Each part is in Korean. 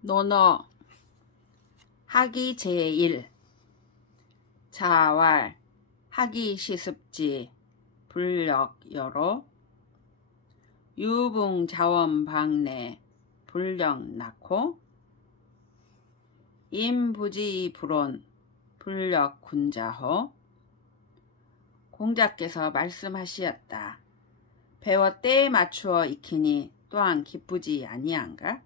논어 하기 제1 자왈 하기 시습지 불력여로 유붕자원방내 불력 낳고 임부지불온 불력 군자호. 공자께서 말씀하시었다. 배워 때에 맞추어 익히니 또한 기쁘지 아니한가?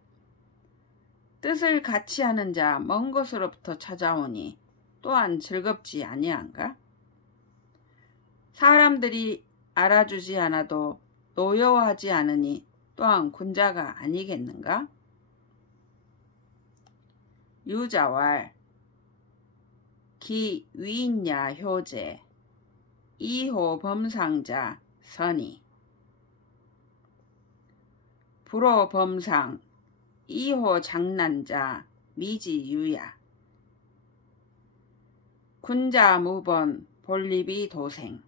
뜻을 같이 하는 자 먼 곳으로부터 찾아오니 또한 즐겁지 아니한가? 사람들이 알아주지 않아도 노여워하지 않으니 또한 군자가 아니겠는가? 유자왈 기 위인야 효제 이호 범상자 선이 불호 범상 이호 장난자 미지유야 군자 무번 볼리비 도생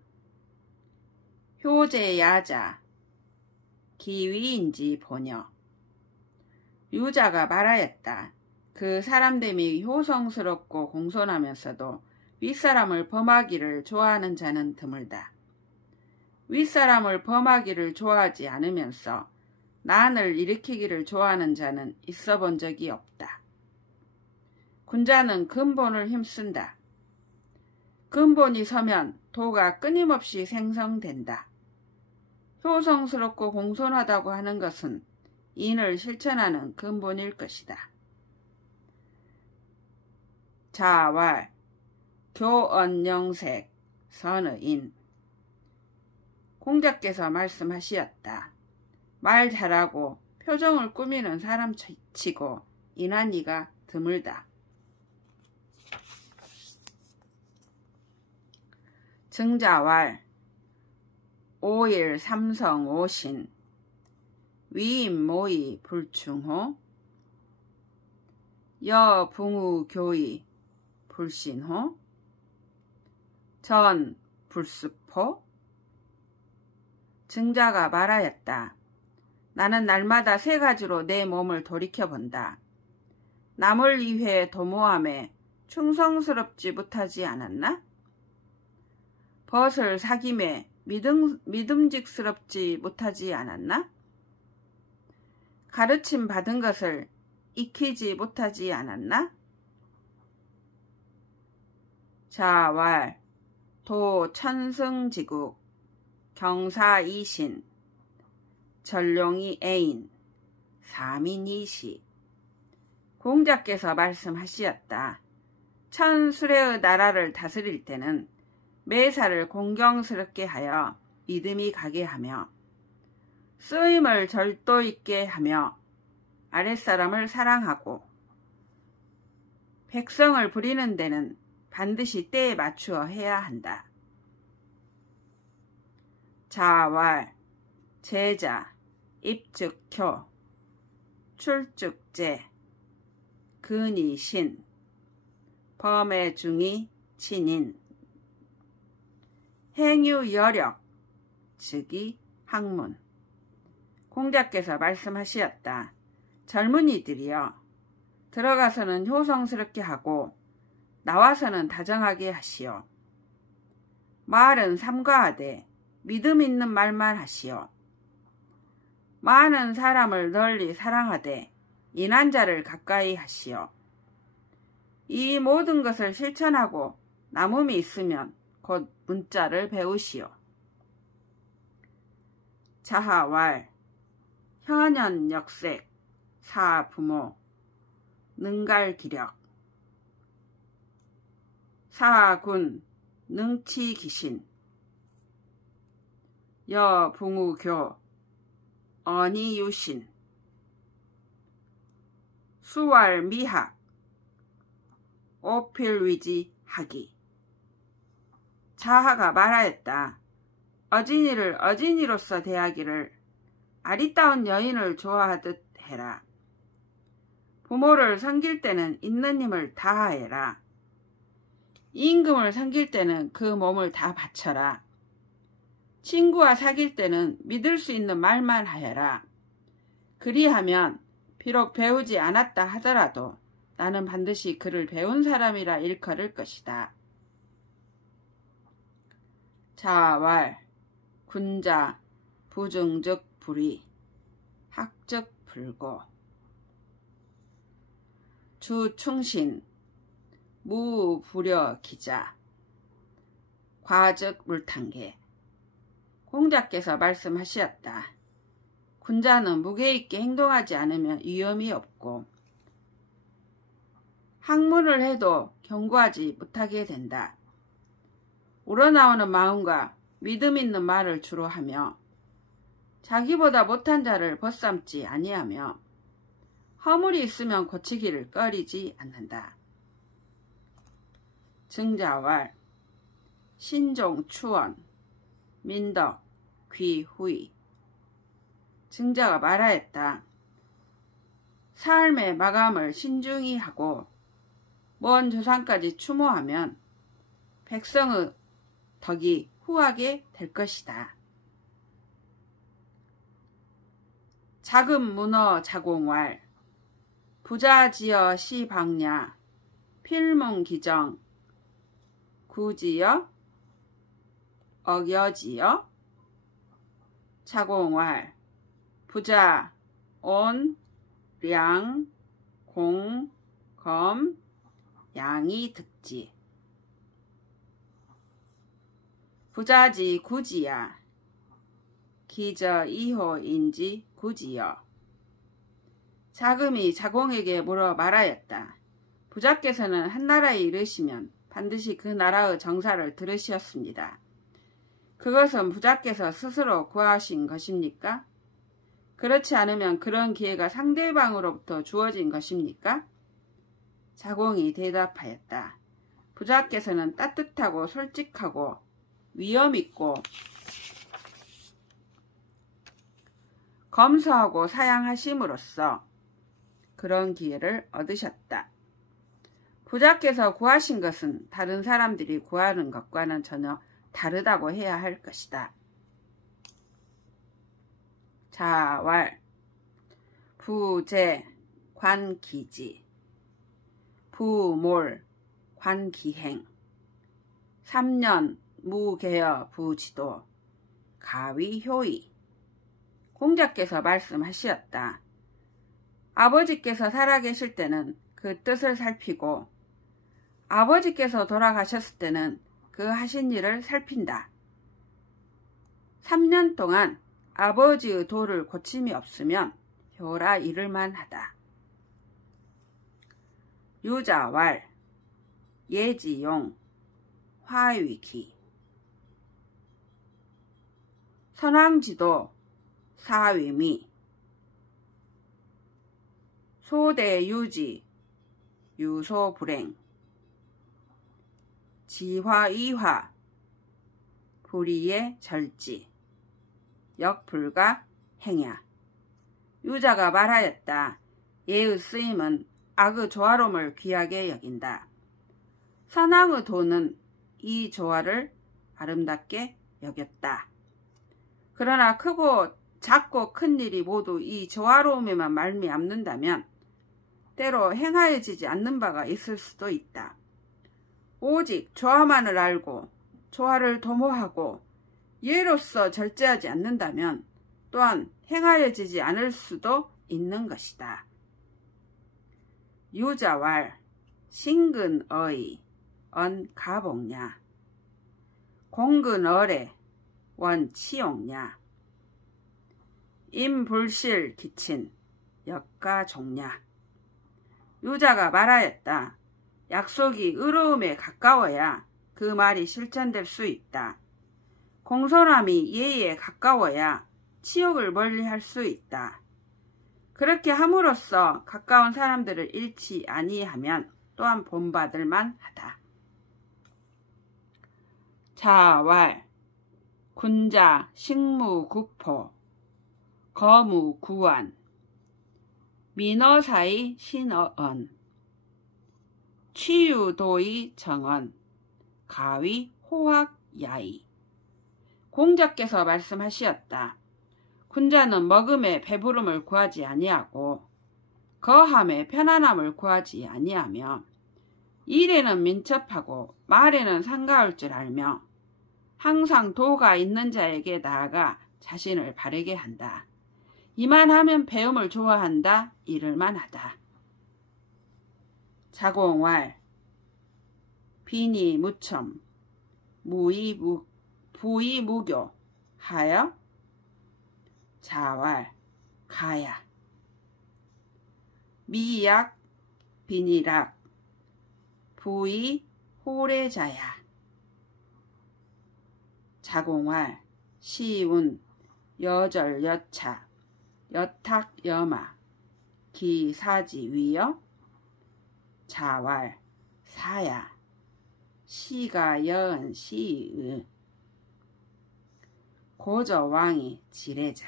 효제야자 기위인지 보녀. 유자가 말하였다. 그 사람됨이 효성스럽고 공손하면서도 윗사람을 범하기를 좋아하는 자는 드물다. 윗사람을 범하기를 좋아하지 않으면서 난을 일으키기를 좋아하는 자는 있어 본 적이 없다. 군자는 근본을 힘쓴다. 근본이 서면 도가 끊임없이 생성된다. 효성스럽고 공손하다고 하는 것은 인을 실천하는 근본일 것이다. 자왈 교언영색 선의인. 공자께서 말씀하시었다. 말 잘하고 표정을 꾸미는 사람치고 인한 이가 드물다. 증자왈 오일 삼성 오신 위임 모의 불충호 여 붕우 교의 불신호 전 불수포. 증자가 말하였다. 나는 날마다 세 가지로 내 몸을 돌이켜본다. 남을 위해 도모함에 충성스럽지 못하지 않았나? 벗을 사김에 믿음직스럽지 못하지 않았나? 가르침 받은 것을 익히지 못하지 않았나? 자왈 도 천승지국 경사이신 전룡이 애인 사민이시. 공자께서 말씀하시었다. 천수레의 나라를 다스릴 때는 매사를 공경스럽게 하여 믿음이 가게 하며 쓰임을 절도 있게 하며 아랫사람을 사랑하고 백성을 부리는 데는 반드시 때에 맞추어 해야 한다. 자왈 제자 입즉효 출즉제 근이신 범해중이 친인 행유여력 즉이 학문. 공자께서 말씀하시었다. 젊은이들이여 들어가서는 효성스럽게 하고 나와서는 다정하게 하시오. 말은 삼가하되 믿음 있는 말만 하시오. 많은 사람을 널리 사랑하되 인한 자를 가까이 하시오. 이 모든 것을 실천하고 남음이 있으면 곧 문자를 배우시오. 자하왈 현연역색 사부모 능갈기력 사군 능치기신 여붕우교 언이유신 수왈미학 오필위지하기. 자하가 말하였다. 어진이를 어진이로서 대하기를 아리따운 여인을 좋아하듯 해라. 부모를 섬길 때는 있는 힘을 다하여라. 임금을 섬길 때는 그 몸을 다 바쳐라. 친구와 사귈 때는 믿을 수 있는 말만 하여라. 그리하면 비록 배우지 않았다 하더라도 나는 반드시 그를 배운 사람이라 일컬을 것이다. 자왈, 군자, 부증즉 불의, 학즉 불고. 주충신, 무부려 기자, 과즉 물탄개. 공자께서 말씀하셨다. 군자는 무게 있게 행동하지 않으면 위험이 없고 학문을 해도 경고하지 못하게 된다. 우러나오는 마음과 믿음 있는 말을 주로 하며 자기보다 못한 자를 벗삼지 아니하며 허물이 있으면 고치기를 꺼리지 않는다. 증자왈, 신종 추원, 민덕, 귀후이. 증자가 말하였다. 삶의 마감을 신중히 하고 먼 조상까지 추모하면 백성의 덕이 후하게 될 것이다. 작은 문어 자공왈, 부자지어 시방야, 필문기정, 구지어, 억여지어. 자공왈, 부자, 온, 량, 공, 검, 양이 득지. 부자지 구지야, 기저 이호인지 구지여. 자금이 자공에게 물어 말하였다. 부자께서는 한 나라에 이르시면 반드시 그 나라의 정사를 들으시었습니다. 그것은 부자께서 스스로 구하신 것입니까? 그렇지 않으면 그런 기회가 상대방으로부터 주어진 것입니까? 자공이 대답하였다. 부자께서는 따뜻하고 솔직하고 위엄있고 검소하고 사양하심으로써 그런 기회를 얻으셨다. 부자께서 구하신 것은 다른 사람들이 구하는 것과는 전혀 다르다고 해야 할 것이다. 자왈, 부재, 관기지, 부몰, 관기행, 3년 무개여 부지도, 가위효이. 공자께서 말씀하시었다. 아버지께서 살아계실 때는 그 뜻을 살피고 아버지께서 돌아가셨을 때는 그 하신 일을 살핀다. 3년 동안 아버지의 도를 고침이 없으면 효라 이를만 하다. 유자왈, 예지용, 화위기. 선왕지도, 사위미, 소대유지, 유소불행, 지화이화, 불의의 절지, 역불가 행야. 유자가 말하였다. 예의 쓰임은 악의 조화로움을 귀하게 여긴다. 선왕의 도는 이 조화를 아름답게 여겼다. 그러나 크고 작고 큰 일이 모두 이 조화로움에만 말미암는다면 때로 행하여지지 않는 바가 있을 수도 있다. 오직 조화만을 알고 조화를 도모하고 예로서 절제하지 않는다면 또한 행하여지지 않을 수도 있는 것이다. 유자왈, 신근어이, 언가복냐, 공근어래, 원치용냐, 임불실 기친, 역가종냐. 유자가 말하였다. 약속이 의로움에 가까워야 그 말이 실천될 수 있다. 공손함이 예의에 가까워야 치욕을 멀리할 수 있다. 그렇게 함으로써 가까운 사람들을 잃지 아니하면 또한 본받을 만하다. 자왈, 군자, 식무구포, 거무구완, 민어사의 신어언, 취유도의 정언, 가위 호학야이. 공자께서 말씀하시었다. 군자는 먹음에 배부름을 구하지 아니하고 거함에 편안함을 구하지 아니하며 일에는 민첩하고 말에는 상가할 줄 알며 항상 도가 있는 자에게 나아가 자신을 바르게 한다. 이만하면 배움을 좋아한다. 이를만 하다. 자공왈 빈이 무첨 부이 무교 하여 자왈 가야 미약 빈이락 부이 호래자야 자공왈 시운 여절 여차 여탁 여마 기사지 위여 자왈 사야 시가 여은 시의 고저 왕이 지레자.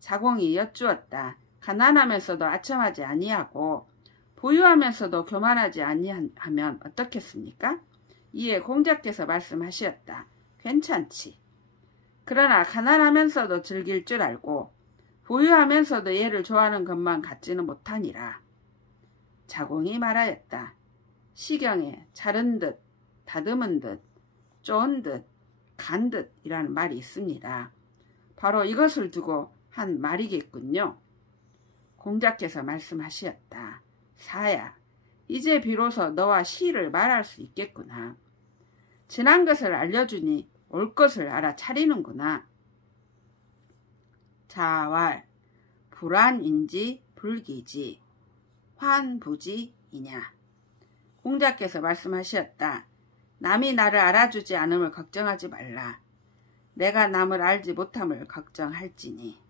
자공이 여쭈었다. 가난하면서도 아첨하지 아니하고 부유하면서도 교만하지 아니하면 어떻겠습니까? 이에 공자께서 말씀하시었다. 괜찮지. 그러나 가난하면서도 즐길 줄 알고 부유하면서도 얘를 좋아하는 것만 갖지는 못하니라. 자공이 말하였다. 시경에 자른 듯, 다듬은 듯, 쫀 듯, 간 듯 이라는 말이 있습니다. 바로 이것을 두고 한 말이겠군요. 공자께서 말씀하시었다. 사야, 이제 비로소 너와 시를 말할 수 있겠구나. 지난 것을 알려주니 올 것을 알아차리는구나. 자왈, 불안인지 불기지, 환부지이냐. 공자께서 말씀하셨다. 남이 나를 알아주지 않음을 걱정하지 말라. 내가 남을 알지 못함을 걱정할지니.